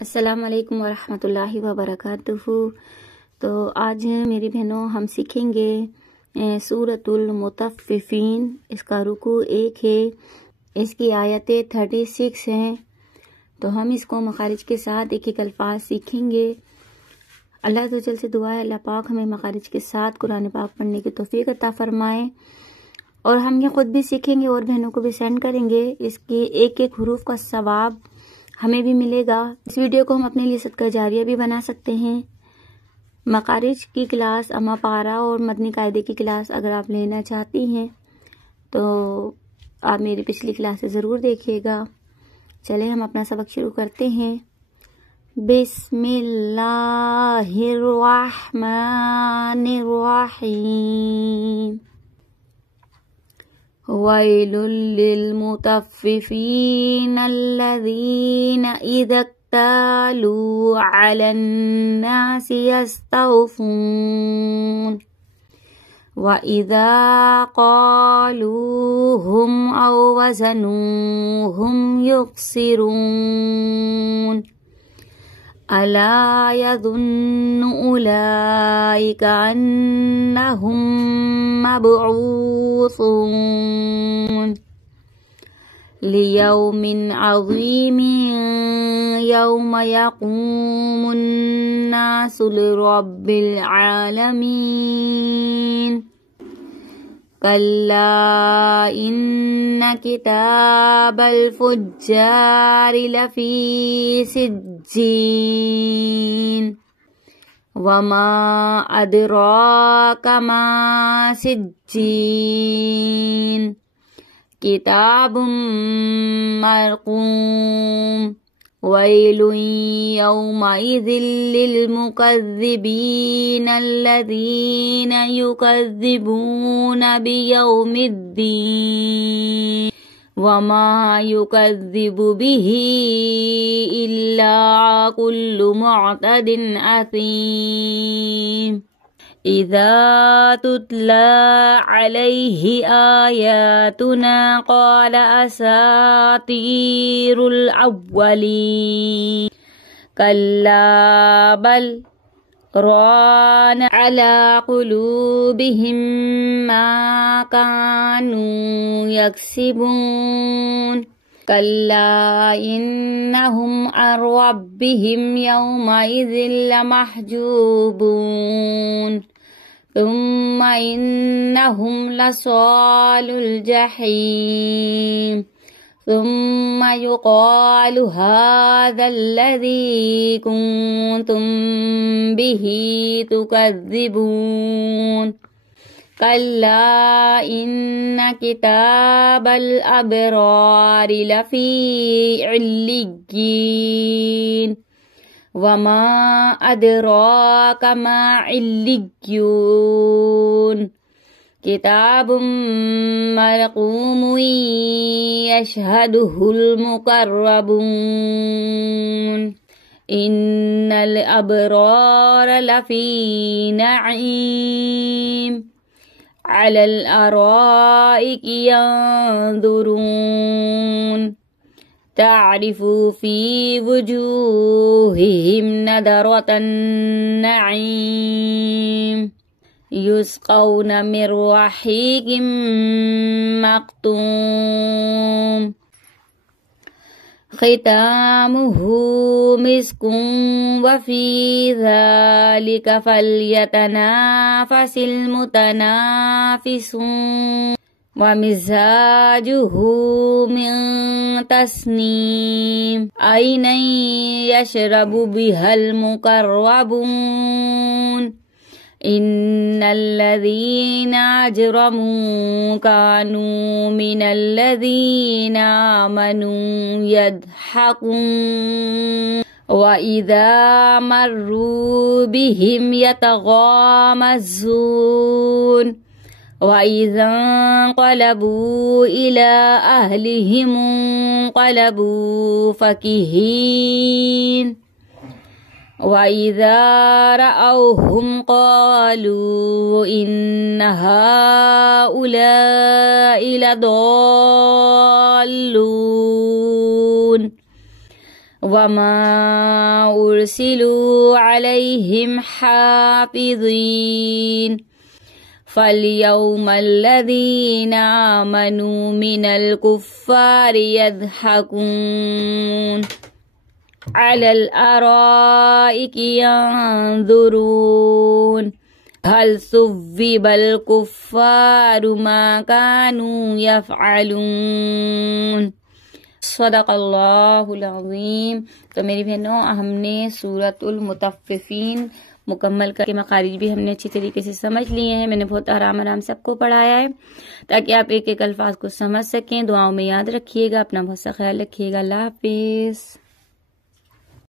अस्सलाम वालेकुम वरहमतुल्लाहि वबरकातुहू। तो आज मेरी बहनों हम सीखेंगे सूरतुल मुतफ्फिफीन। इसका रुकू 1 है, इसकी आयतें 36 हैं। तो हम इसको मखारिज के साथ एक एक अल्फाज सीखेंगे। अल्लाह तआला से दुआ है अल्लाह पाक हमें मखारिज के साथ कुरान पाक पढ़ने की तौफीक अता फरमाए। और हम ये खुद भी सीखेंगे और बहनों को भी सेंड करेंगे। इसकी एक एक हुरूफ का सवाब हमें भी मिलेगा। इस वीडियो को हम अपने लिए सदका जारिया भी बना सकते हैं। मखारिज की क्लास, अम्मा पारा और मदनी कायदे की क्लास अगर आप लेना चाहती हैं तो आप मेरी पिछली क्लास ज़रूर देखिएगा। चले हम अपना सबक शुरू करते हैं। बिस्मिल्लाहिर्रहमानिर्रहीम। वैलुल लिलमुतफ्फिफीन अल्लज़ीना इज़ा इक्तालू अलन्नासि यस्तौफून व इज़ा क़ालूहुम औ वज़नूहुम युख़सिरून अला यज़ुन्नु उलाइका अन्नहुम मबऊसून लियौमिन अज़ीमिन यौम यक़ूमुन नासु लिरब्बिल आलमीन। कल्ला इन्न किताबल फुज्जारि लफ़ी सिज्जीन वमा अदराका मा सिज्जीन किताबुम मरक़ूम वैलुन यौमइज़िल लिलमुकज़्ज़िबीन अल्लज़ीना युकज़्ज़िबूना बियौमिद्दीन वमा युकज़्ज़िबु बिही इल्ला कुल्लु मुअतदिन असीम। इज़ा तुतला अलैहि आयातुना क़ाल असातीरुल अव्वलीन कल्ला बल रान अला कुलूबिहिम मा कानू यक्सिबून कल्ला इन्नहुम अन रब्बिहिम यौमइज़िन लमहजूबून थुम्मा इन्नहुम लसालुल जहीम थुम्मा युक़ालु हाज़ाल्लज़ी कुन्तुम बिही तुकज़्ज़िबून कल्ला इन्न किताबल अबरारि लफ़ी इल्लिय्यीन वमा अदराका मा इल्लिय्यून किताबुम मरक़ूमुन यशहदुहुल मुक़र्रबून इन्नल अबरार लफ़ी नईम अलल अराइकि यंज़ुरून तारिफ़ु फ़ी वुजूहिहिम नदरतन नईम युस्क़ौना मिन रहीक़िम मख़्तूम ख़ितामुहु मिस्कुन वफ़ी ज़ालिका फ़ल्यतनाफ़सिल मुतनाफ़िसून वमिज़ाजुहु मिन तस्नीम ऐनन यशरबु बिहल मुक़र्रबून इन्नल्लज़ीना अजरमू कानू मिनल्लज़ीना आमनू यद्हकून व इज़ा मर्रू बिहिम यतग़ामज़ून व इज़ा इंक़लबू इला अहलिहिम इंक़लबू फ़कीहीन व इज़ा रअवहुम क़ालू इन्न हाउलाइ लदॉल्लून وما أرسلوا عليهم حافظين فاليوم الذين آمنوا من الكفار يضحكون على الأرائك ينظرون هل ثوب الكفار ما كانوا يفعلون صدق اللہ العظیم۔ تو میری بہنوں، ہم نے سورۃ المطففین مکمل کر کے مخارج بھی ہم نے اچھی طریقے سے سمجھ لیے ہیں۔ میں نے بہت آرام سب کو پڑھایا ہے تاکہ آپ ایک ایک الفاظ کو سمجھ سکیں۔ دعاؤں میں یاد رکھیے گا، اپنا بہت سا خیال رکھیے گا۔ اللہ حافظ۔